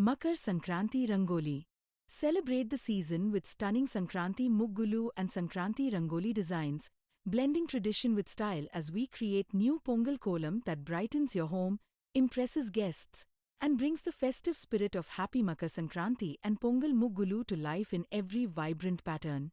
Makar Sankranti Rangoli. Celebrate the season with stunning Sankranti Muggulu and Sankranti Rangoli Designs, blending tradition with style as we create new Pongal Kolam that brightens your home, impresses guests, and brings the festive spirit of happy Makar Sankranti and Pongal Muggulu to life in every vibrant pattern.